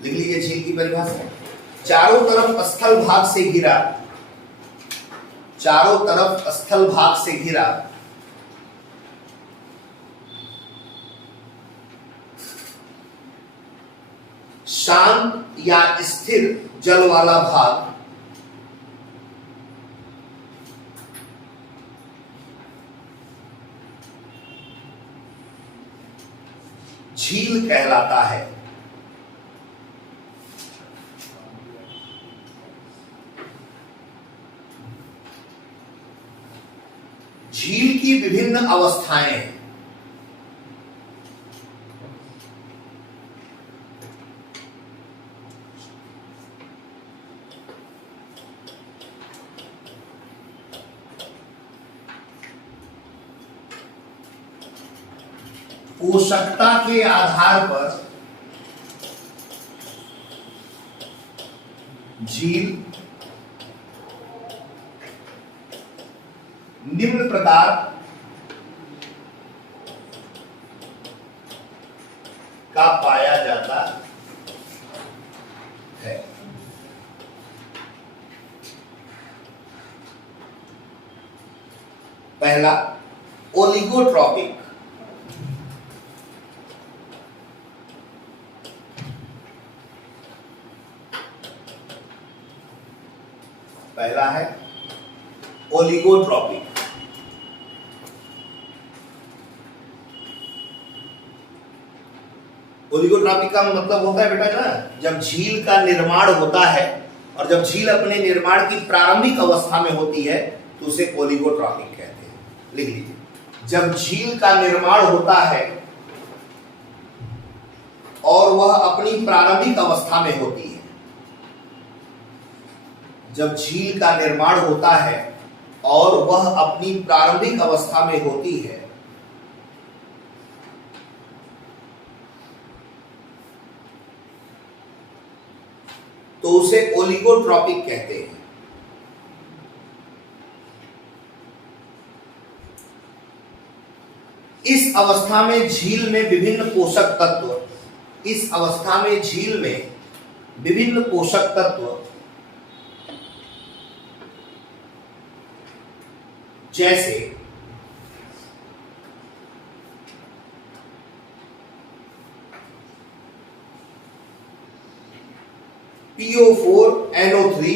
लिख लीजिए झील की परिभाषा। चारों तरफ स्थल भाग से घिरा, चारों तरफ स्थल भाग से घिरा, शांत या स्थिर जल वाला भाग झील कहलाता है। झील की विभिन्न अवस्थाएं हैं। पोषकता के आधार पर झील निम्न प्रकार का पाया जाता है। पहला, ओलिगोट्रॉपिक। पहला है ओलिगोट्रॉपिक। ओलिगोट्रॉपिक का मतलब होता है बेटा ना, जब झील का निर्माण होता है और जब झील अपने निर्माण की प्रारंभिक अवस्था में होती है तो उसे ओलिगोट्रॉपिक कहते हैं। लिख लीजिए, जब झील का निर्माण होता है और वह अपनी प्रारंभिक अवस्था में होती है, जब झील का निर्माण होता है और वह अपनी प्रारंभिक अवस्था में होती है तो उसे ओलिगोट्रॉपिक कहते हैं। इस अवस्था में झील में विभिन्न पोषक तत्व, इस अवस्था में झील में विभिन्न पोषक तत्व जैसे PO4 NO3,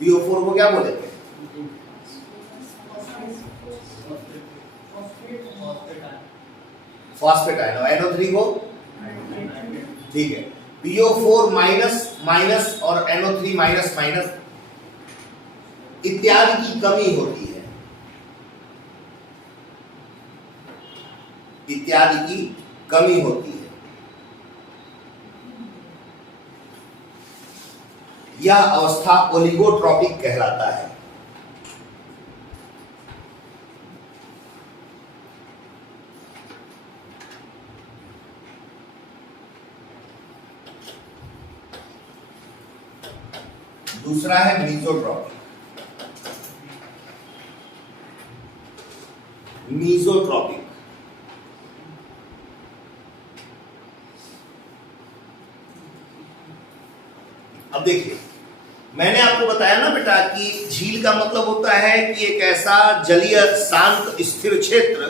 PO4 को क्या बोलेंगे? फॉस्फेटाइन। और NO3 को, ठीक है, PO4 माइनस और NO3 माइनस इत्यादि की कमी होती है, इत्यादि की कमी होती है। यह अवस्था ओलिगोट्रॉपिक कहलाता है। दूसरा है मीसोट्रॉपिक। मीसोट्रॉपिक अब देखिए, मैंने आपको बताया ना बेटा कि झील का मतलब होता है कि एक ऐसा जलीय शांत स्थिर क्षेत्र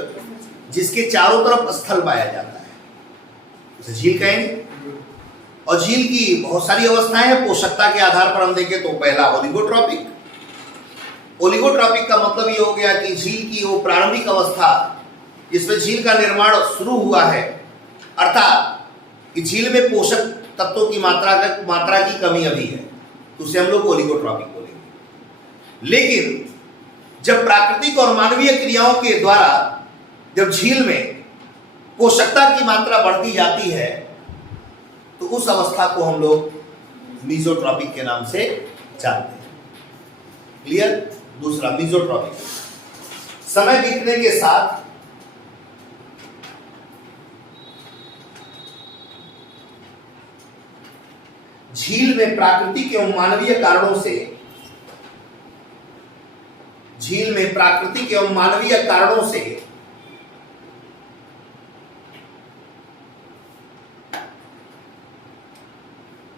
जिसके चारों तरफ स्थल पाया जाता है, उसे झील कहेंगे। और झील की बहुत सारी अवस्थाएं हैं। पोषकता के आधार पर हम देखें तो पहला ओलिगोट्रॉपिक। ओलिगोट्रॉपिक का मतलब ये हो गया कि झील की वो प्रारंभिक अवस्था जिसमें झील का निर्माण शुरू हुआ है, अर्थात कि झील में पोषक तत्वों की मात्रा की कमी अभी है, तो उसे हम लोग ओलिगोट्रॉपिक बोलेंगे। लेकिन जब प्राकृतिक और मानवीय क्रियाओं के द्वारा जब झील में पोषकता की मात्रा बढ़ती जाती है तो उस अवस्था को हम लोग मीसोट्रॉपिक के नाम से जानते हैं। क्लियर? दूसरा मीसोट्रॉपिक, समय बीतने के साथ झील में प्राकृतिक एवं मानवीय कारणों से झील में प्राकृतिक एवं मानवीय कारणों से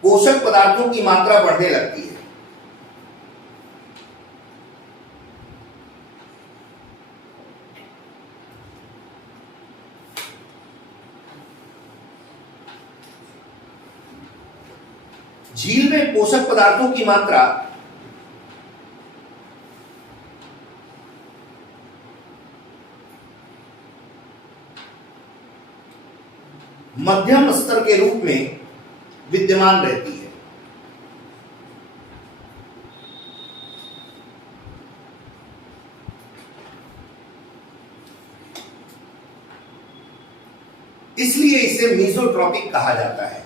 पोषक पदार्थों की मात्रा बढ़ने लगती है। झील में पोषक पदार्थों की मात्रा मध्यम स्तर के रूप में विद्यमान रहती है। इसलिए इसे मीसोट्रॉपिक कहा जाता है।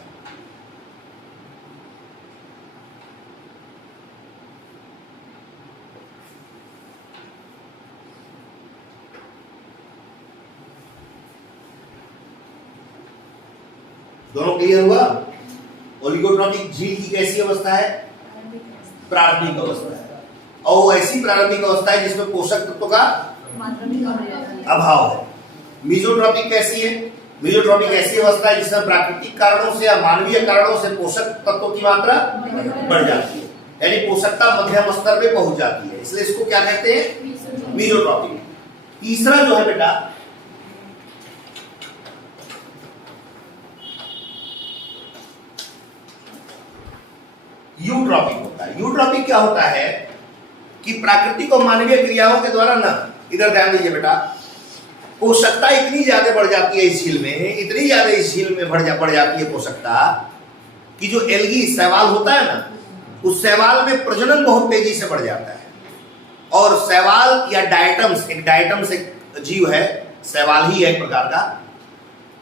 दोनों क्लियर हुआ? ओलिगोट्रॉपिक झील की कैसी अवस्था है? प्रारंभिक अवस्था है, और वो ऐसी प्रारंभिक अवस्था है जिसमें पोषक तत्वों का अभाव है। मीसोट्रॉपिक कैसी है? मीसोट्रॉपिक ऐसी अवस्था है जिसमें प्राकृतिक कारणों से या मानवीय कारणों से पोषक तत्वों की मात्रा बढ़ जाती है, यानी पोषकता मध्यम स्तर पे पहुंच जाती है, इसलिए इसको क्या कहते हैं? मीसोट्रॉपिक। तीसरा जो है बेटा यूट्रॉपिक होता है। यूट्रॉपिक क्या होता है कि प्राकृतिक और मानवीय क्रियाओं के द्वारा ना, इधर ध्यान दीजिए बेटा, पोषकता इतनी ज्यादा बढ़ जाती है इस झील में, इतनी ज्यादा इस झील में बढ़ जाती है पोषकता कि जो एल्गी शैवाल होता है ना, उस शैवाल में प्रजनन बहुत तेजी से बढ़ जाता है। और शैवाल या डायटम्स, एक डायटम्स एक जीव है, शैवाल ही है एक प्रकार का।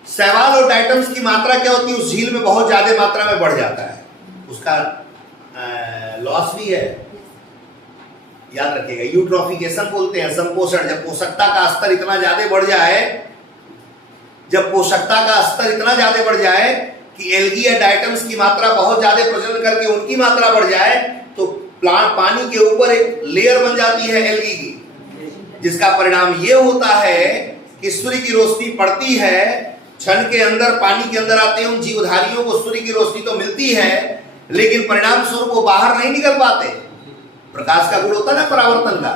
शैवाल और डायटम्स की मात्रा क्या होती है? उस झील में बहुत ज्यादा मात्रा में बढ़ जाता है, उसका लॉस भी है, याद रखिएगा। यूट्रोफिकेशन बोलते हैं संपोषण। जब पोषकता का स्तर इतना ज्यादा बढ़ जाए, जब पोषकता का स्तर इतना ज्यादा बढ़ जाए कि एल्गी या डायटम्स की मात्रा बहुत ज्यादा प्रजनन करके उनकी मात्रा बढ़ जाए, तो प्लांट पानी के ऊपर एक लेयर बन जाती है एल्गी की, जिसका परिणाम ये होता है कि सूर्य की रोशनी पड़ती है, क्षण के अंदर पानी के अंदर आते हैं उन जीवधारियों को सूर्य की रोशनी तो मिलती है, लेकिन परिणाम स्वरूप वो बाहर नहीं निकल पाते। प्रकाश का गुण होता है ना परावर्तन का,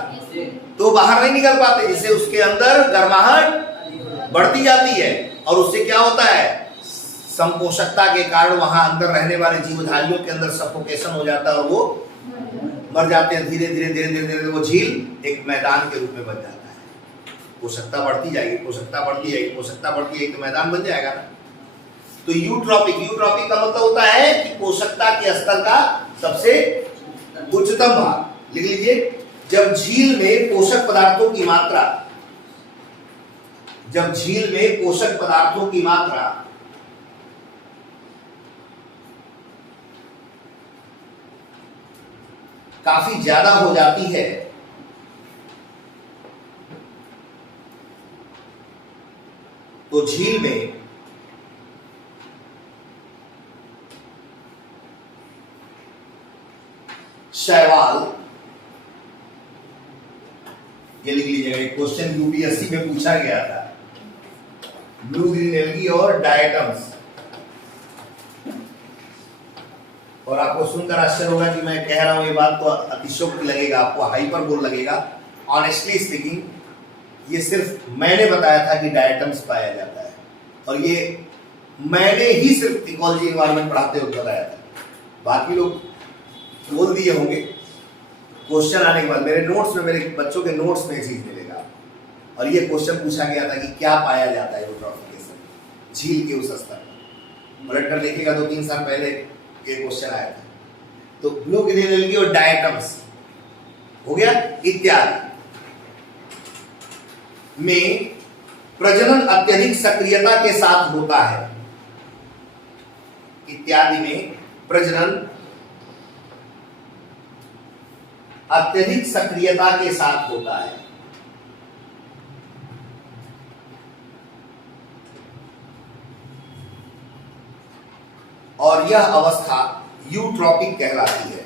तो बाहर नहीं निकल पाते, जिससे उसके अंदर गर्माहट बढ़ती जाती है, और उससे क्या होता है? संपोषकता के कारण वहां अंदर रहने वाले जीवधारियों के अंदर सफोकेशन हो जाता है और वो मर जाते हैं। धीरे धीरे धीरे धीरे धीरे वो झील एक मैदान के रूप में बन जाता है। पोषकता बढ़ती जाएगी, पोषकता बढ़ती जाएगी, पोषकता बढ़ती जाएगी, तो मैदान बन जाएगा ना। तो यूट्रॉपिक का मतलब होता है कि पोषकता के स्तर का सबसे उच्चतम भाग। लिख लीजिए, जब झील में पोषक पदार्थों की मात्रा, जब झील में पोषक पदार्थों की मात्रा काफी ज्यादा हो जाती है, तो झील में शैवाल, ये लिख लीजिएगा, एक क्वेश्चन यूपीएससी में पूछा गया था, ब्लू ग्रीन एल्गी और डायटम्स। और आपको सुनकर आश्चर्य होगा कि मैं कह रहा हूं ये बात, तो अतिशयोक्ति लगेगा आपको, हाइपरबोल लगेगा। ऑनेस्टली स्पीकिंग, ये सिर्फ मैंने बताया था कि डायटम्स पाया जाता है, और ये मैंने ही सिर्फ इकोलॉजी एनवायरनमेंट पढ़ाते हुए बताया था। बाकी लोग बोल दिए होंगे, क्वेश्चन आने के बाद मेरे नोट्स में, मेरे बच्चों के नोट्स में चीज मिलेगा। और ये क्वेश्चन पूछा गया था कि क्या पाया जाता है यूट्रोफिकेशन झील के उस स्तर पर। पलट कर देखिएगा, 2-3 साल पहले ये क्वेश्चन आया था। तो ब्लू ग्रीन एल्गी और डायटम्स हो गया इत्यादि में प्रजनन अत्यधिक सक्रियता के साथ होता है। इत्यादि में प्रजनन अत्यधिक सक्रियता के साथ होता है। और यह अवस्था यूट्रोपिक कहलाती है।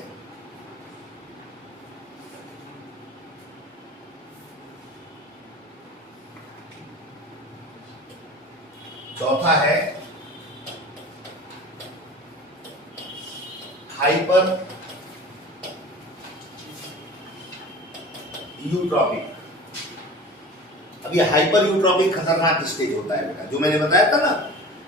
चौथा है हाइपर यूट्रॉपिक। अब ये हाइपर यूट्रॉपिक खतरनाक स्टेज होता है बेटा, जो मैंने बताया था ना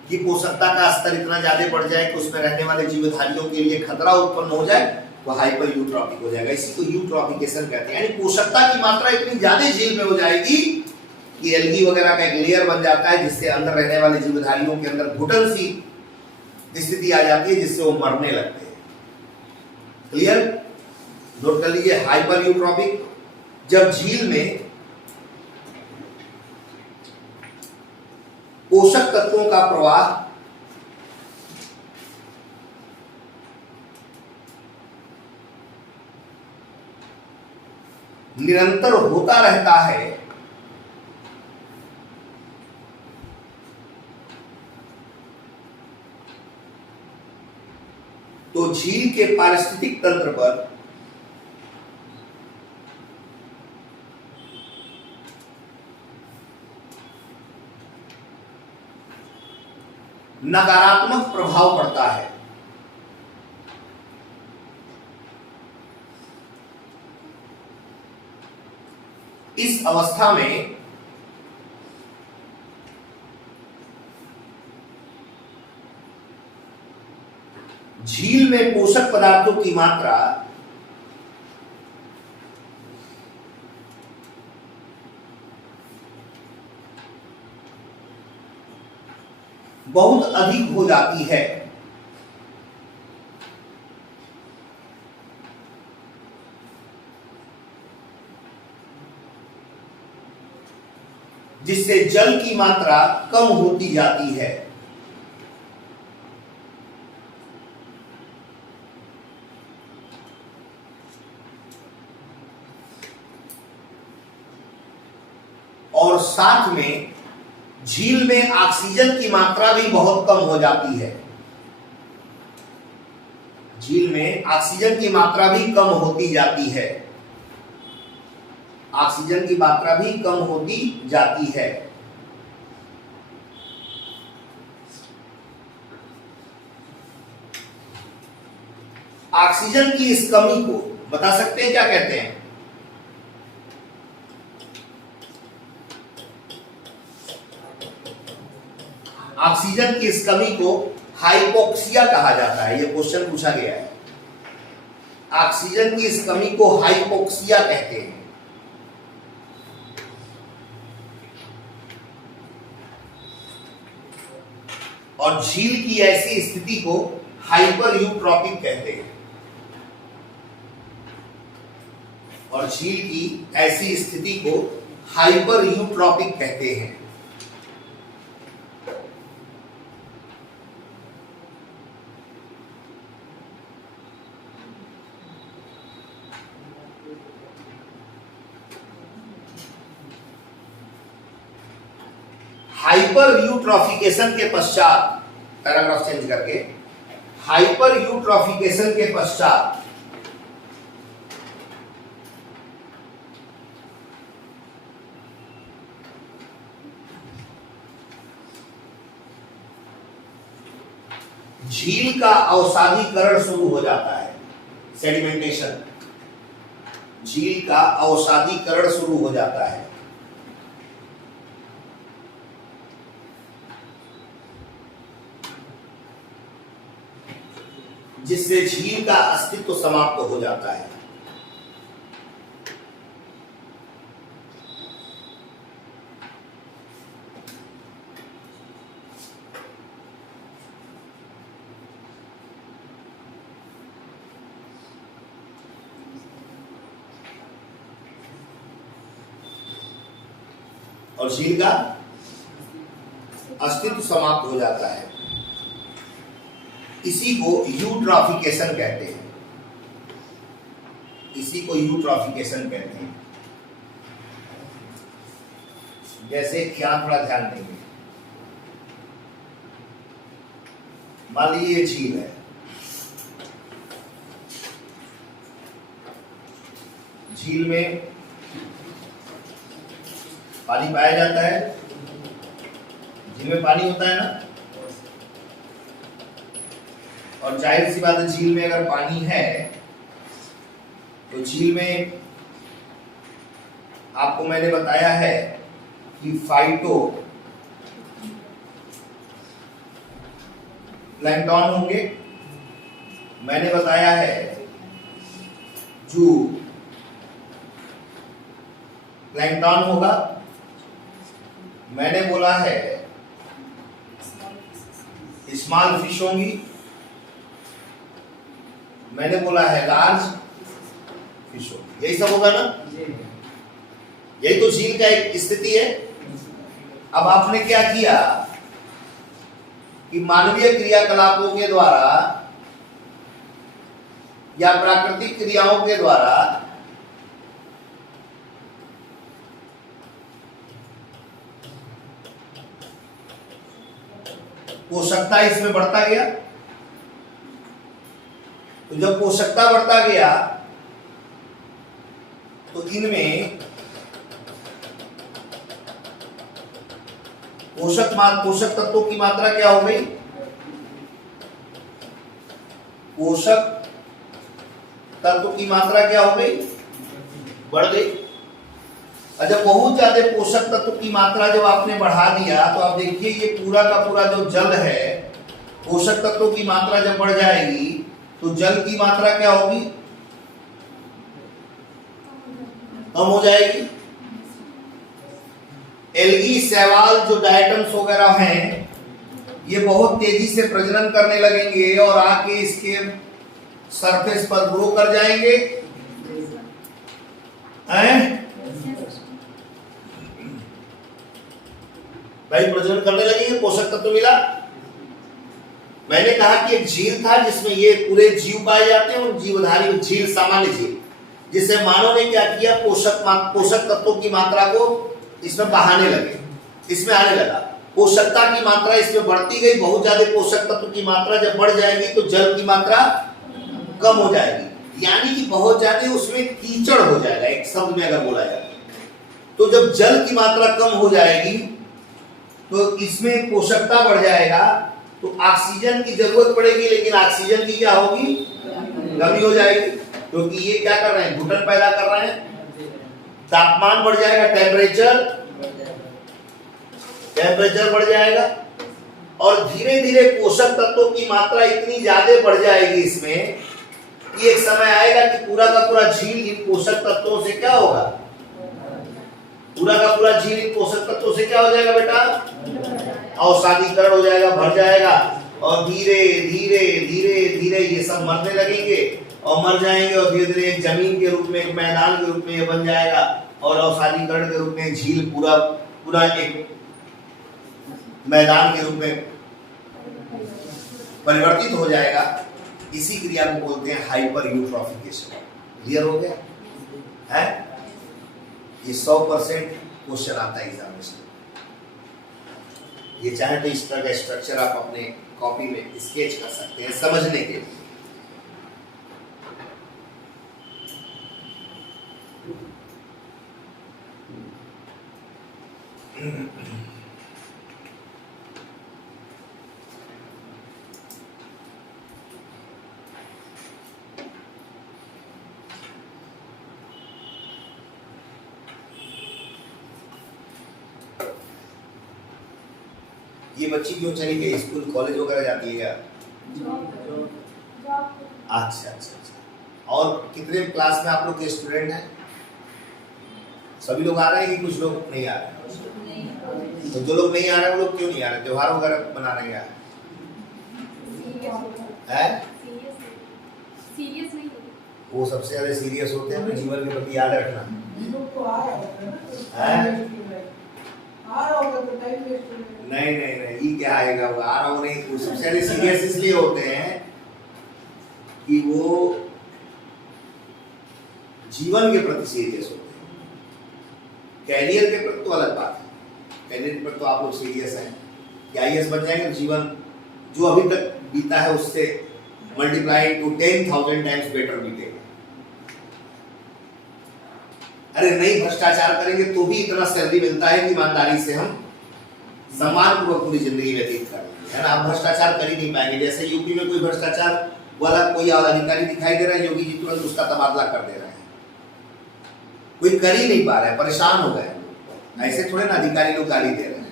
कि पोषकता का स्तर इतना ज्यादा बढ़ जाए कि उसमें रहने वाले जीवधारियों के लिए खतरा उत्पन्न हो जाए, तो हाइपर यूट्रॉपिक हो जाएगा। इसी को यूट्रॉफिकेशन कहते हैं, यानी पोषकता की मात्रा इतनी ज्यादा झील में हो जाएगी कि एल्गी वगैरह का एक लेयर बन जाता है, जिससे अंदर रहने वाले जीवधारियों के अंदर घुटन सी स्थिति आ जाती है, जिससे वो मरने लगते हैं। क्लियर? नोट कर लीजिए, हाइपर यूट्रॉपिक जब झील में पोषक तत्वों का प्रवाह निरंतर होता रहता है, तो झील के पारिस्थितिक तंत्र पर नकारात्मक प्रभाव पड़ता है। इस अवस्था में झील में पोषक पदार्थों की मात्रा बहुत अधिक हो जाती है। जिससे जल की मात्रा कम होती जाती है। और साथ में झील में ऑक्सीजन की मात्रा भी बहुत कम हो जाती है। झील में ऑक्सीजन की मात्रा भी कम होती जाती है। ऑक्सीजन की मात्रा भी कम होती जाती है। ऑक्सीजन की इस कमी को बता सकते हैं क्या कहते हैं? ऑक्सीजन की इस कमी को हाइपोक्सिया कहा जाता है। यह क्वेश्चन पूछा गया है। ऑक्सीजन की इस कमी को हाइपोक्सिया कहते हैं। और झील की ऐसी स्थिति को हाइपर यूट्रॉपिक कहते हैं। और झील की ऐसी स्थिति को हाइपर यूट्रॉपिक कहते हैं। हाइपर यूट्रॉफिकेशन के पश्चात, पैराग्राफ चेंज करके, हाइपर यूट्रॉफिकेशन के पश्चात झील का अवसादीकरण शुरू हो जाता है। सेडिमेंटेशन, झील का अवसादीकरण शुरू हो जाता है। जिससे झील का अस्तित्व समाप्त हो जाता है। और झील का अस्तित्व समाप्त हो जाता है। इसी को यूट्रॉफिकेशन कहते हैं। इसी को यूट्रॉफिकेशन कहते हैं। जैसे यहां थोड़ा ध्यान देंगे, मान लीजिए ये झील है। झील में पानी पाया जाता है, झील में पानी होता है ना, और जाहिर सी बात है झील में अगर पानी है तो झील में आपको मैंने बताया है कि फाइटो प्लैंक्टन होंगे, मैंने बताया है जू प्लैंक्टन होगा, मैंने बोला है स्मॉल फिश होंगी, मैंने बोला है लार्ज फिश होगी। यही सब होगा ना, यही तो झील का एक स्थिति है। अब आपने क्या किया कि मानवीय क्रियाकलापों के द्वारा या प्राकृतिक क्रियाओं के द्वारा पोषकता इसमें बढ़ता गया। तो जब पोषकता बढ़ता गया तो इनमें पोषक तत्वों की मात्रा क्या हो गई, पोषक तत्व की मात्रा क्या हो गई, बढ़ गई। और जब बहुत ज्यादा पोषक तत्व की मात्रा जब आपने बढ़ा दिया तो आप देखिए ये पूरा का पूरा जो जल है, पोषक तत्वों की मात्रा जब बढ़ जाएगी तो जल की मात्रा क्या होगी, कम हो जाएगी। एल्गी, शैवाल जो डायटम्स वगैरह हैं ये बहुत तेजी से प्रजनन करने लगेंगे और आके इसके सरफेस पर ग्रो कर जाएंगे। भाई प्रजनन करने लगेंगे, पोषक तत्व मिला। मैंने कहा कि एक झील था जिसमें ये पूरे जीव पाए जाते हैं और जीवधारी झील, सामान्य झील, जिससे मानव ने क्या किया, पोषक तत्वों की मात्रा को इसमें बहाने लगे, इसमें आने लगा। पोषकता की मात्रा इसमें बढ़ती गई, बहुत ज्यादा पोषक तत्व की मात्रा जब बढ़ जाएगी तो जल की मात्रा कम हो जाएगी, यानी कि बहुत ज्यादा उसमें कीचड़ हो जाएगा, एक शब्द में अगर बोला जाए तो। जब जल की मात्रा कम हो जाएगी तो इसमें पोषकता बढ़ जाएगा तो ऑक्सीजन की जरूरत पड़ेगी, लेकिन ऑक्सीजन की क्या होगी, कमी हो जाएगी, क्योंकि ये क्या कर रहे हैं, घुटन पैदा कर रहे हैं। तापमान बढ़ जाएगा, टेम्परेचर बढ़ जाएगा और धीरे धीरे पोषक तत्वों की मात्रा इतनी ज्यादा बढ़ जाएगी इसमें कि एक समय आएगा कि पूरा का पूरा झील इन पोषक तत्वों से क्या होगा, पूरा का पूरा झील इन पोषक तत्वों से क्या हो जाएगा बेटा, अवसादीकरण हो जाएगा, भर जाएगा और धीरे धीरे धीरे धीरे ये सब मरने लगेंगे और मर जाएंगे और धीरे धीरे एक जमीन के रूप में, एक मैदान के रूप में ये बन जाएगा और अवसादीकरण के रूप में झील पूरा पूरा एक मैदान के रूप में परिवर्तित हो जाएगा। इसी क्रिया को बोलते हैं हाइपर यूट्रोफिकेशन। क्लियर हो गया है? ये 100% क्वेश्चन आता है एग्जामिनेशन। ये चाहे तो इस तरह का स्ट्रक्चर आप अपने कॉपी में स्केच कर सकते हैं समझने के लिए। ये बच्ची क्यों चली गई, स्कूल कॉलेज वगैरह जाती है क्या? अच्छा अच्छा अच्छा। और कितने क्लास में आप लोग के स्टूडेंट हैं? सभी लोग आ रहे हैं कि कुछ लोग नहीं आ रहे हैं? तो जो लोग नहीं आ रहे हैं वो लोग क्यों नहीं आ रहे? त्योहार वगैरह मना रहे हैं? वो सबसे ज्यादा सीरियस होते हैं अपने जीवन के प्रति, याद रखना है। नहीं नहीं नहीं, ये क्या आएगा, वो आ रहा हूँ नहीं, वो सबसे ज्यादा सीरियस इसलिए होते हैं कि वो जीवन के प्रति सीरियस होते हैं। कैरियर के प्रति तो अलग बात है, कैरियर पर तो आप लोग सीरियस हैं कि आईएएस बन जाएंगे, जीवन जो अभी तक बीता है उससे मल्टीप्लाई टू 10,000 टाइम्स बेटर बीतेगा। अरे नहीं भ्रष्टाचार करेंगे तो भी इतना सैलरी मिलता है कि ईमानदारी से हम सम्मानपूर्वक पूरी जिंदगी व्यतीत कर लेंगे, है ना। आप भ्रष्टाचार कर ही नहीं पाएंगे। जैसे यूपी में कोई भ्रष्टाचार वाला कोई अधिकारी दिखाई दे रहा है, योगी जी तुरंत उसका तबादला कर दे रहे हैं। कोई कर ही नहीं पा रहा है, परेशान हो गए। ऐसे थोड़े ना अधिकारी लोग गाली दे रहे हैं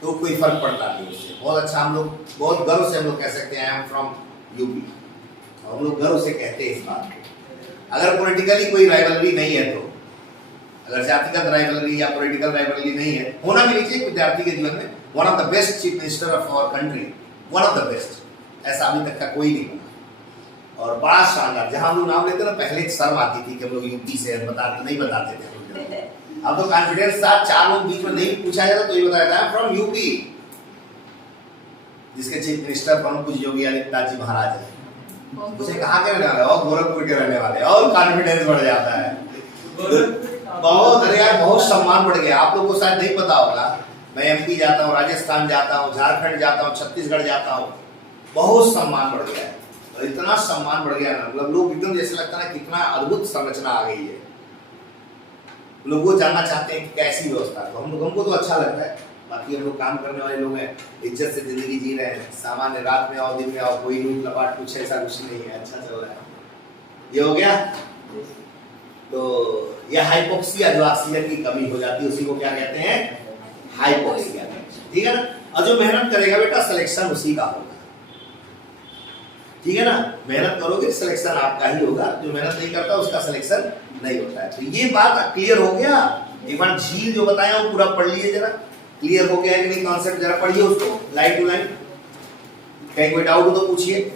तो कोई फर्क पड़ता नहीं उससे। बहुत अच्छा, हम लोग बहुत गर्व से हम लोग कह सकते हैं आई एम फ्रॉम यूपी, और हम लोग गर्व से कहते हैं इस बात को। अगर पॉलिटिकली कोई राइवलरी नहीं है तो, अगर जातिगत राइवलरी या पॉलिटिकल राइवलरी नहीं है, होना भी नहीं चाहिए विद्यार्थी के जीवन में। One of the best chief minister of our country, one of the best, ऐसा अभी तक का कोई नहीं बना। और बड़ा शानदार, जहां हम लोग नाम लेते ना, पहले शर्म आती थी कि हम लोग यूपी से बताते नहीं बताते थे। अब तो कॉन्फिडेंस साथ, चार लोग बीच में नहीं पूछा जाता तो ये बताया था फ्रॉम यूपी, जिसके चीफ मिनिस्टर परम पूज्य योगी आदित्यनाथ जी महाराज है। उसे कहाँ के रहने वाले, और गोरखपुर के रहने वाले, और कॉन्फिडेंस बढ़ जाता है बहुत। अरे यार बहुत सम्मान बढ़ गया। आप लोगों को शायद नहीं पता होगा, मैं एमपी जाता हूँ, राजस्थान जाता हूँ, झारखंड जाता हूँ, छत्तीसगढ़ जाता हूँ, बहुत सम्मान बढ़ गया है। और इतना सम्मान बढ़ गया ना, मतलब लोग एकदम जैसे लगता है कितना अद्भुत संरचना आ गई है। लोग वो जानना चाहते हैं कि कैसी व्यवस्था। तो हमको तो अच्छा लगता है। बाकी हम लोग काम करने वाले लोग हैं, इज्जत से जिंदगी जी रहे हैं। सामान्य रात में आओ, दिन में आओ, कोई लूट लपाट कुछ ऐसा कुछ नहीं है, अच्छा चल रहा है। ये हो गया। तो यह हाइपोक्सिया, जो ऑक्सीजन की कमी हो जाती है, उसी को क्या कहते हैं, हाइपोक्सिया। ठीक है ना। और जो मेहनत करेगा बेटा, सिलेक्शन उसी का होगा। ठीक है ना, मेहनत करोगे सिलेक्शन आपका ही होगा, जो मेहनत नहीं करता उसका सिलेक्शन नहीं होता है। तो ये बात क्लियर हो गया। एक बार झील जो बताया वो पूरा पढ़ लीजिए जरा, क्लियर हो गया है कि नहीं कॉन्सेप्ट, जरा पढ़िए उसको लाइन टू लाइन। कहीं कोई डाउट हो तो पूछिए।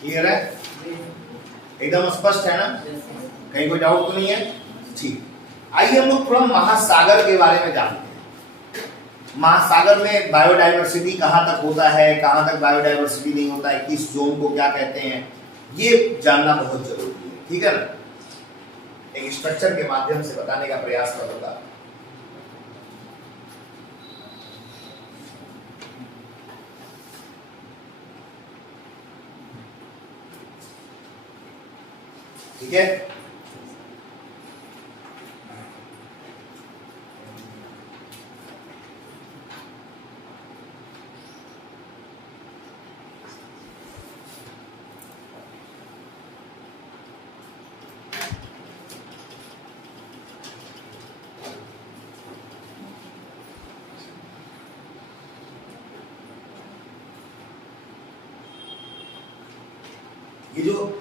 क्लियर है, एकदम स्पष्ट है ना, कहीं कोई डाउट तो नहीं है। ठीक, आइए हम लोग थोड़ा महासागर के बारे में जानते हैं। महासागर में बायोडायवर्सिटी कहाँ तक होता है, कहाँ तक बायोडायवर्सिटी नहीं होता है, किस जोन को क्या कहते हैं, ये जानना बहुत जरूरी है। ठीक है ना, एक स्ट्रक्चर के माध्यम से बताने का प्रयास करूंगा। ठीक है,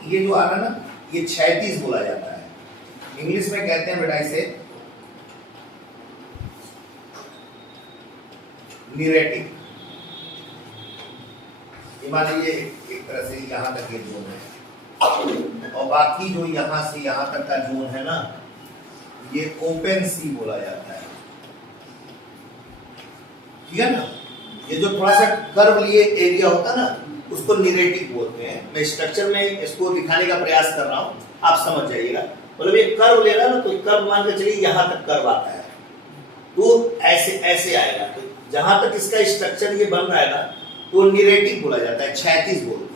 ये जो आ रहा है ना, ये क्षैतिज बोला जाता है। इंग्लिश में कहते हैं बेटा इसे न्यूरेटिक। मान लीजिए एक तरह से यहाँ तक ये जोन है और बाकी जो यहाँ से यहाँ तक का जोन है ना, ये ओपन सी बोला जाता है, ठीक है ना। ये जो थोड़ा सा कर्व लिए एरिया होता है ना, उसको न्यूरेटिक बोलते हैं। मैं स्ट्रक्चर में इसको दिखाने का प्रयास कर रहा हूँ, आप समझ जाइएगा। मतलब ये कर्व ले रहा ना, तो कर्व मान के चलिए यहाँ तक कर्व आता है, तो ऐसे ऐसे आएगा। तो जहां तक इसका स्ट्रक्चर ये बन रहा है ना, तो न्यूरेटिक बोला जाता है, क्षैतिज बोलते हैं।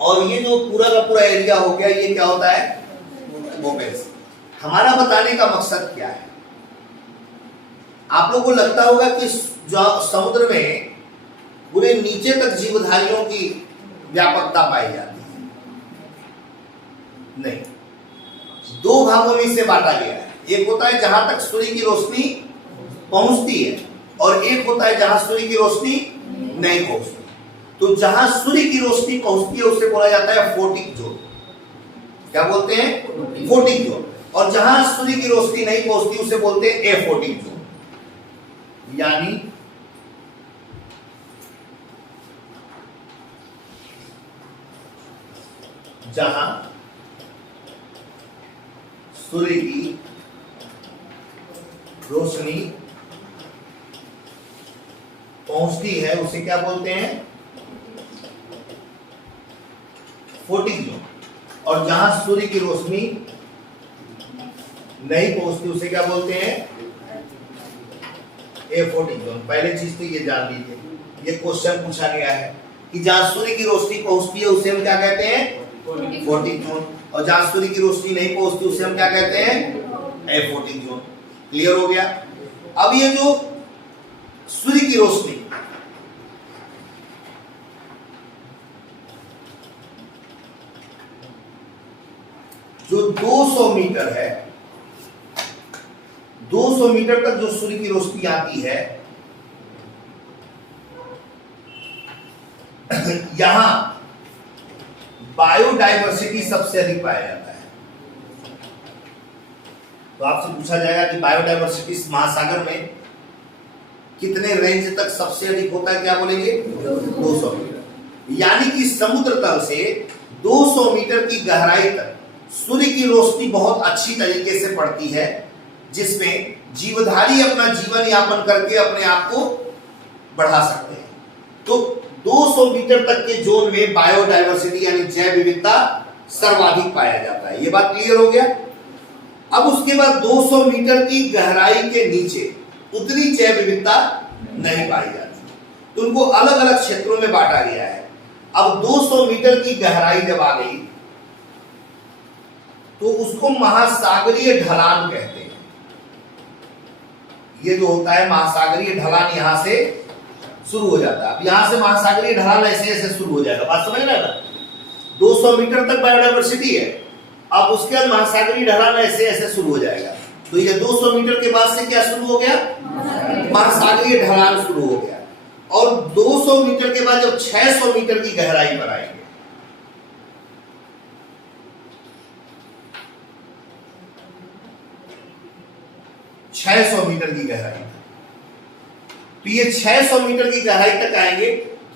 और ये जो पूरा का पूरा एरिया हो गया, ये क्या होता है, ओपन। हमारा बताने का मकसद क्या है, आप लोगों को लगता होगा कि जो समुद्र में पूरे नीचे तक जीवधारियों की व्यापकता पाई जाती है। नहीं, दो भागों में इसे बांटा गया है। एक होता है जहां तक सूर्य की रोशनी पहुंचती है, और एक होता है जहां सूर्य की रोशनी नहीं पहुंचती। तो जहां सूर्य की रोशनी पहुंचती है उसे बोला जाता है फोटिक जोन। क्या बोलते हैं, फोटिक जोन। और जहां सूर्य की रोशनी नहीं पहुंचती उसे बोलते हैं एफोटिक जोन। यानी जहां सूर्य की रोशनी पहुंचती है उसे क्या बोलते हैं, फोटिक जोन। और जहां सूर्य की रोशनी नहीं पहुंचती उसे क्या बोलते हैं, एफोटिक जोन। पहले चीज तो ये जान लीजिए, ये क्वेश्चन पूछा गया है कि जहां सूर्य की रोशनी पहुंचती है उसे हम क्या कहते हैं, फोटिक जोन। और जहां सूर्य की रोशनी नहीं पहुंचती उसे हम क्या कहते हैं, एफोटिक जोन। क्लियर हो गया। अब ये जो सूर्य की रोशनी जो 200 मीटर है, 200 मीटर तक जो सूर्य की रोशनी आती है, यहां बायोडायवर्सिटी सबसे अधिक पाया जाता है। तो आपसे पूछा जाएगा कि बायोडायवर्सिटी महासागर में कितने रेंज तक सबसे अधिक होता है, क्या बोलेंगे, 200 मीटर। यानी कि समुद्र तल से 200 मीटर की गहराई तक सूर्य की रोशनी बहुत अच्छी तरीके से पड़ती है, जिसमें जीवधारी अपना जीवन यापन करके अपने आप को बढ़ा सकते हैं। तो 200 मीटर तक के जोन में बायोडायवर्सिटी यानी जैव विविधता सर्वाधिक पाया जाता है। ये बात क्लियर हो गया। अब उसके बाद 200 मीटर की गहराई के नीचे उतनी जैव विविधता नहीं पाई जाती, तो उनको अलग अलग क्षेत्रों में बांटा गया है। अब 200 मीटर की गहराई जब आ गई तो उसको महासागरीय ढलान कहते हैं। ये जो होता है महासागरीय ढलान, यहां से शुरू हो जाता है। अब यहां से महासागरीय ढलान ऐसे ऐसे शुरू हो जाएगा, बात समझ रहे हैं ना। 200 मीटर तक बायोडायवर्सिटी है, अब उसके बाद महासागरीय ढलान ऐसे ऐसे शुरू हो जाएगा। तो ये 200 मीटर के बाद से क्या शुरू हो गया, महासागरीय ढलान शुरू हो गया। और 200 मीटर के बाद जब 600 मीटर की गहराई पर आएंगे, सौ मीटर की गहराई, तो ये 600 मीटर की गहराई तक आएंगे,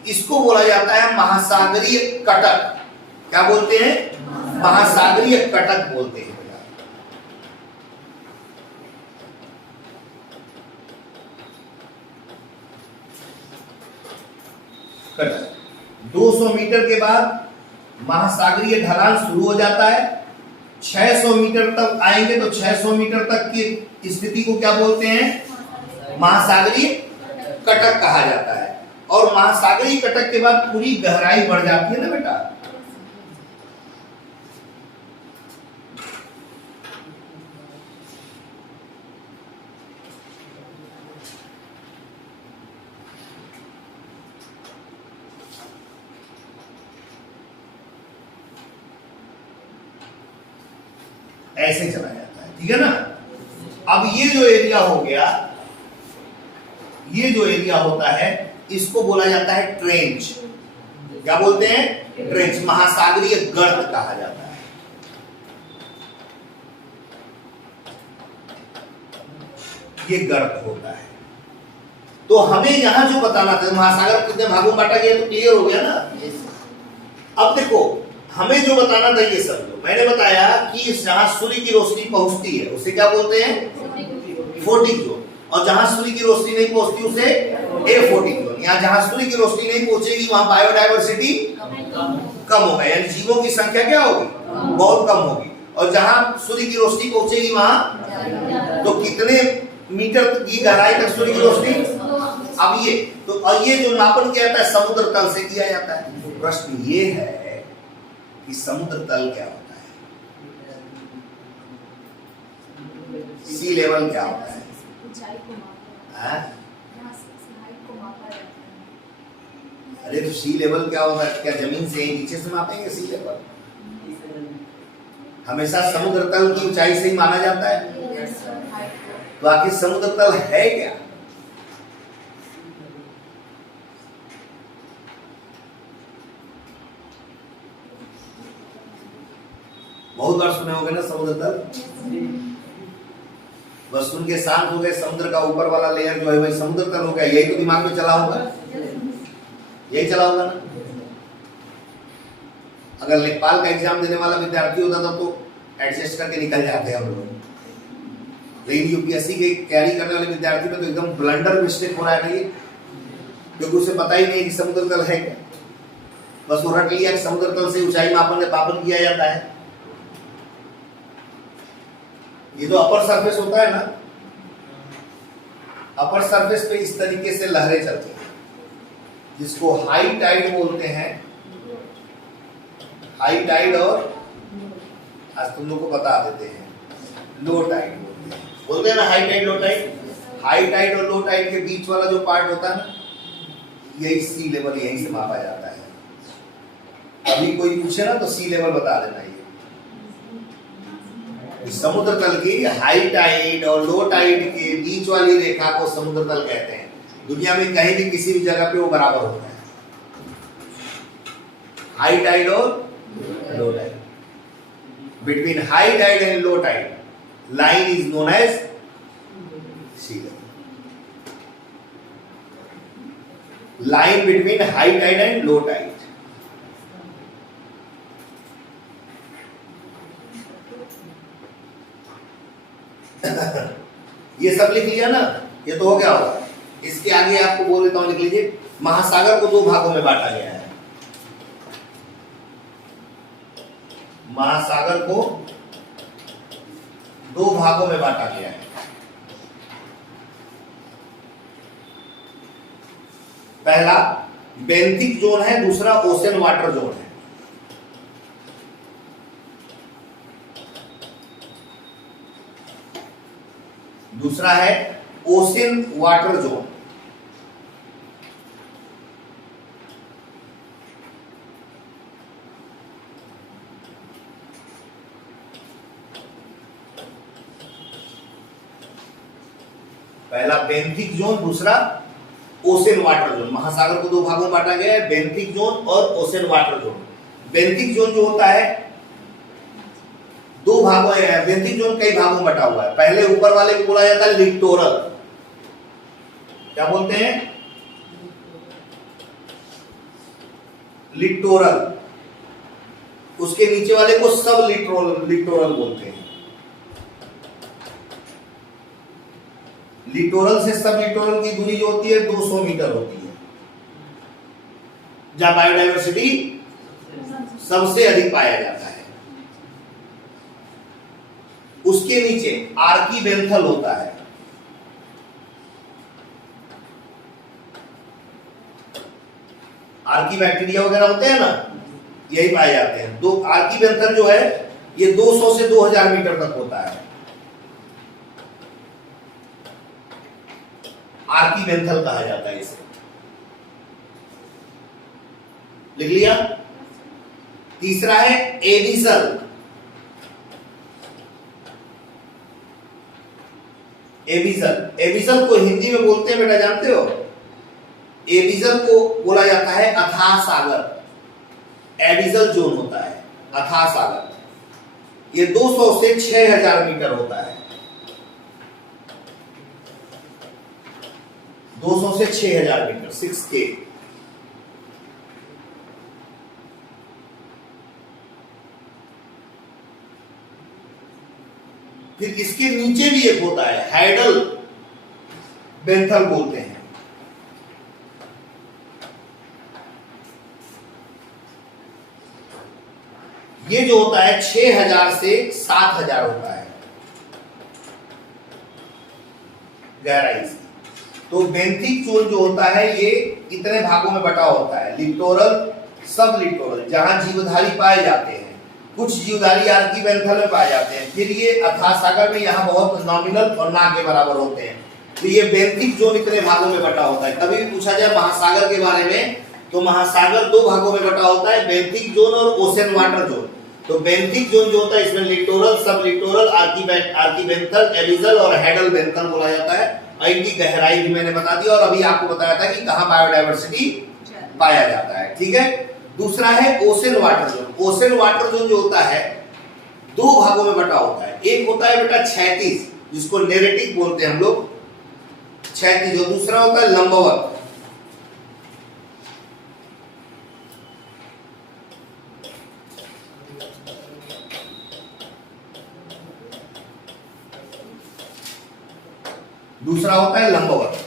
इसको बोला जाता है महासागरीय कटक। क्या बोलते हैं, महासागरीय कटक बोलते हैं। कटक 200 मीटर के बाद महासागरीय ढलान शुरू हो जाता है। 600 मीटर तक आएंगे तो 600 मीटर तक की स्थिति को क्या बोलते हैं, महासागरीय कटक कहा जाता है। और महासागरीय कटक के बाद पूरी गहराई बढ़ जाती है ना बेटा। ऐसे चला जाता है, ठीक है ना। अब ये जो एरिया हो गया, ये जो एरिया होता है इसको बोला जाता है ट्रेंच। क्या बोलते हैं, ट्रेंच। महासागरीय गर्त कहा जाता है। ये गर्त होता है। तो हमें यहां जो बताना था महासागर कितने भागों में बांटा गया, तो क्लियर हो गया ना। अब देखो हमें जो बताना था ये सब जो मैंने बताया कि जहां सूर्य की रोशनी पहुंचती है उसे क्या बोलते हैं, फोटिक जोन, और जहां सूर्य की रोशनी नहीं पहुंचती उसे एफोटिक जोन। यहाँ जहां सूर्य की रोशनी नहीं पहुंचेगी वहां बायोडायवर्सिटी कम होगा, यानी जीवों की संख्या क्या होगी, बहुत कम होगी। और जहां सूर्य की रोशनी पहुंचेगी वहां तो कितने मीटर की गहराई तक सूर्य की रोशनी। अब ये तो और ये जो मापन किया जाता है समुद्र तल से किया जाता है। प्रश्न ये है कि समुद्र तल क्या होता है, सी लेवल क्या होता है, अरे तो सी लेवल क्या होता है, क्या जमीन से नीचे से मापेंगे सी लेवल? हमेशा समुद्र तल की ऊंचाई से ही माना जाता है। तो आखिर समुद्र तल है क्या? बहुत बार सुने होंगे ना समुद्र तल, बस सुन के शांत हो गए। समुद्र का ऊपर वाला लेयर जो है वही समुद्र तल हो गया, यही तो दिमाग में चला होगा, यही चला होगा ना। अगर लेखपाल का एग्जाम देने वाला विद्यार्थी होता था तो एडजस्ट करके निकल जाते हैं हम लोग, लेकिन यूपीएससी के तैयारी करने वाले विद्यार्थी में तो एकदम ब्लंडर मिस्टेक हो रहा है, क्योंकि उसे पता ही नहीं कि समुद्र तल है क्या। बस वो रट लिया कि समुद्र तल से ऊंचाई मापन किया जाता है। ये तो अपर सरफेस होता है ना, अपर सरफेस पे इस तरीके से लहरें चलती हैं जिसको हाई टाइड बोलते हैं। हाई टाइड और आज तुम लोग को बता देते हैं लो टाइड बोलते हैं ना, high tide low tide. High tide और लो टाइड के बीच वाला जो पार्ट होता है ना, यही सी लेवल, यहीं से मापा जाता है। अभी कोई पूछे ना तो सी लेवल बता देना। ये समुद्र तल की हाई टाइड और लो टाइड के बीच वाली रेखा को समुद्र तल कहते हैं। दुनिया में कहीं भी किसी भी जगह पे वो बराबर होता है, हाई टाइड और low tide. Between high tide and low tide line is known as sea level. Line between high tide and low tide. ये सब लिख लिया ना, ये तो हो गया होगा। इसके आगे आपको बोल देता हूं, लिख लीजिए। महासागर को दो भागों में बांटा गया है। महासागर को दो भागों में बांटा गया है। पहला बेंथिक जोन है, दूसरा ओशन वाटर जोन है। दूसरा है ओशन वाटर जोन। पहला बेंथिक जोन, दूसरा ओशन वाटर जोन। महासागर को दो भागों में बांटा गया है, बेंथिक जोन और ocean water zone. Benthic zone जो होता है दो भागों में, बेंथिक जोन कई भागों में बटा हुआ है। पहले ऊपर वाले को बोला जाता है लिटोरल, क्या बोलते हैं, लिटोरल। उसके नीचे वाले को सब लिटोरल बोलते हैं। लिटोरल से सब लिटोरल की दूरी जो होती है 200 मीटर होती है, जहां बायोडायवर्सिटी सबसे अधिक पाया जाता है। उसके नीचे आर्कीबेंथल होता है। आर्की बैक्टीरिया वगैरह होते हैं ना, यही पाए जाते हैं। दो आर्कीबेंथल जो है ये 200 से 2000 मीटर तक होता है। आर्कीबेंथल कहा जाता है इसे, लिख लिया। तीसरा है एबिसल। एबिसल, एबिसल को हिंदी में बोलते हैं बेटा, जानते हो? एबिसल को बोला जाता है अथाह सागर। एबिसल जोन होता है अथाह सागर। ये 200 से 6000 मीटर होता है। 200 से 6000 मीटर, 6K। फिर इसके नीचे भी एक होता है, हाइडल बेंथल बोलते हैं। ये जो होता है 6000 से 7000 होता है गहराई से। तो बेंथिक जोन जो होता है ये इतने भागों में बटा होता है, लिटोरल, सब लिटोरल, जहां जीवधारी पाए जाते हैं। कुछ जीवधारी आर्कीबेंथल में पाए जाते हैं। फिर ये अथाह सागर में यहाँ बहुत नॉमिनल और ना के बराबर होते हैं। तो ये बेंथिक जोन इतने भागों में बटा होता है। कभी भी पूछा जाए महासागर के बारे में तो महासागर 2 भागों में बटा होता है, बेंथिक जोन और ओशन वाटर जोन। तो बेंथिक जोन जो होता है इसमें लिटोरल, सब लिटोरल, आर्कीबेंथल, एबिजल और हेडल बेंथल बोला जाता है। और इनकी गहराई भी मैंने बता दी और अभी आपको बताया था कि कहां बायोडायवर्सिटी पाया जाता है। ठीक है। दूसरा है ocean water zone. Ocean water zone जो होता है 2 भागों में बटा होता है। एक होता है बेटा क्षैतिज, जिसको नेरेटिक बोलते हैं हम लोग, क्षैतिज। और दूसरा होता है लंबवत। दूसरा होता है लंबवत।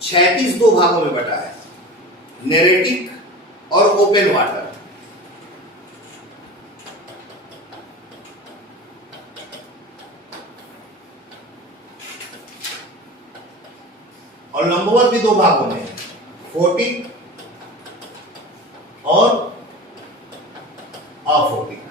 क्षैतिज 2 भागों में बटा है, नेरेटिक और ओपन वाटर। और लंबवत भी 2 भागों में है, फोर्टिक और अफोर्टिक।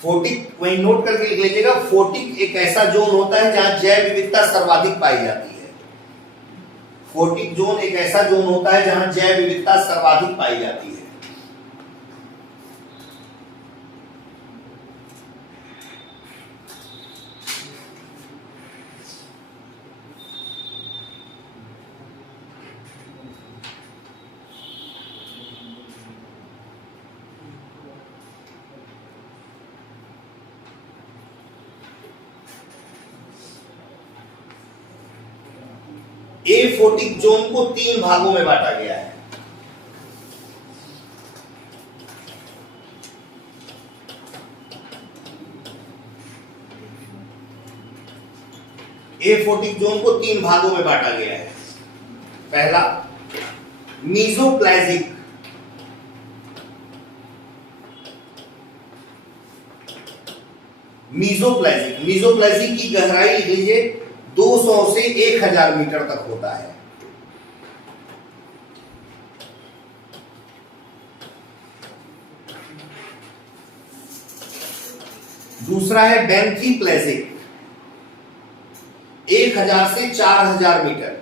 फोर्टिक वही नोट करके लिख लीजिएगा। फोर्टिक एक ऐसा जोन होता है जहां जैव विविधता सर्वाधिक पाई जाती है। फोर्टिक जोन एक ऐसा जोन होता है जहां जैव विविधता सर्वाधिक पाई जाती है। एफोटिक जोन को 3 भागों में बांटा गया है। एफोटिक जोन को 3 भागों में बांटा गया है। पहला मीजोप्लाजिक, मीजोप्लाजिक की गहराई लिख लीजिए 200 से 1000 मीटर तक होता है। दूसरा है बेंथीप्लेजिक, 1000 से 4000 मीटर।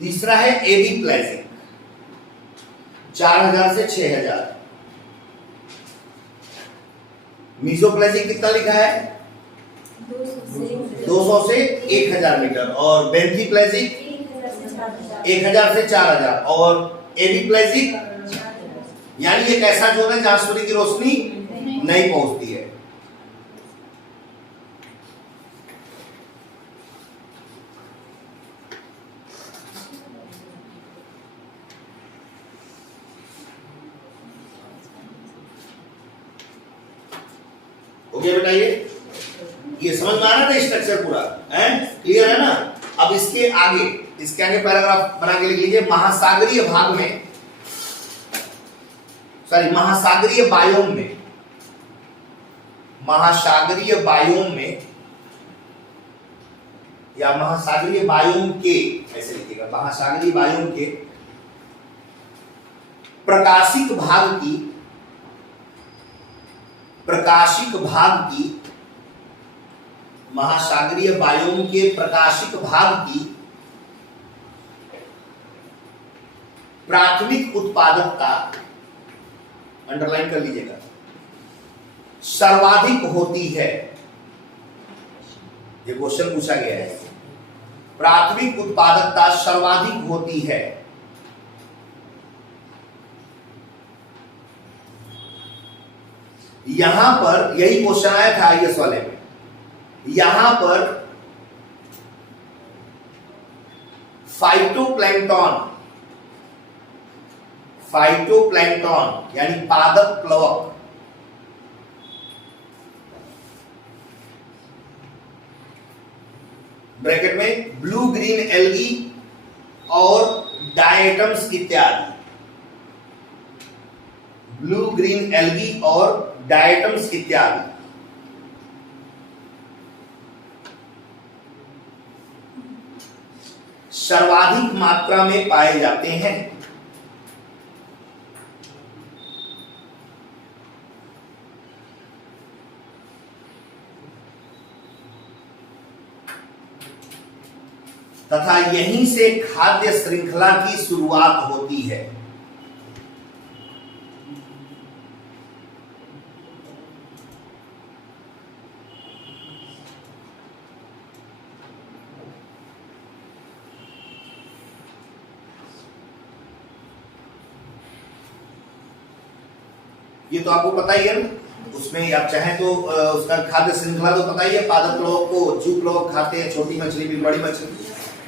तीसरा है एबीप्लेजिक, 4000 से 6000। मीजोप्लेजिक कितना लिखा है? 200 से 1000 मीटर। और बेंथीप्लेजिक 1000 से 4000। और एबीप्लेजिक यानी एक ऐसा जोन है जहां सूर्य की रोशनी नहीं पहुंचती है। हो गया बेटा? ये समझ में आ रहा था स्ट्रक्चर पूरा है? क्लियर है ना? अब इसके आगे पैराग्राफ बना के लिख लीजिए। महासागरीय भाग में, सॉरी महासागरीय बायोम में, महासागरीय बायोम में या महासागरीय बायोम के, ऐसे लिखिएगा, महासागरीय बायोम के प्रकाशिक भाग की महासागरीय बायोम के प्रकाशिक भाग की प्राथमिक उत्पादकता, अंडरलाइन कर लीजिएगा, सर्वाधिक होती है। ये क्वेश्चन पूछा गया है। प्राथमिक उत्पादकता सर्वाधिक होती है यहां पर, यही क्वेश्चन आया था आईएएस वाले में, यहां पर फाइटोप्लैंक्टन यानी पादप प्लवक, ब्रैकेट में ब्लू ग्रीन एल्गी और डायटम्स इत्यादि, ब्लू ग्रीन एल्गी और डायटम्स इत्यादि सर्वाधिक मात्रा में पाए जाते हैं। तथा यहीं से खाद्य श्रृंखला की शुरुआत होती है। ये तो आपको पता ही है ना, उसमें आप चाहें तो उसका खाद्य श्रृंखला तो पता ही है। पादप प्लवक को जू प्लवक खाते हैं, छोटी मछली भी, बड़ी मछली,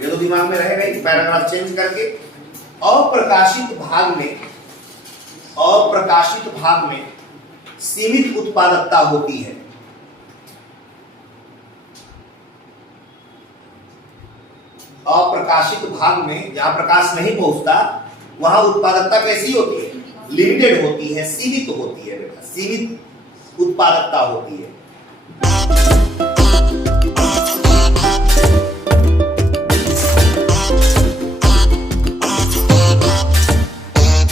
ये तो दिमाग में रहेगा ही। पैराग्राफ चेंज करके अप्रकाशित भाग में सीमित उत्पादकता होती है। अप्रकाशित भाग में, जहां प्रकाश नहीं पहुंचता, वहां उत्पादकता कैसी होती है? लिमिटेड होती है, सीमित होती है बेटा, सीमित उत्पादकता होती है।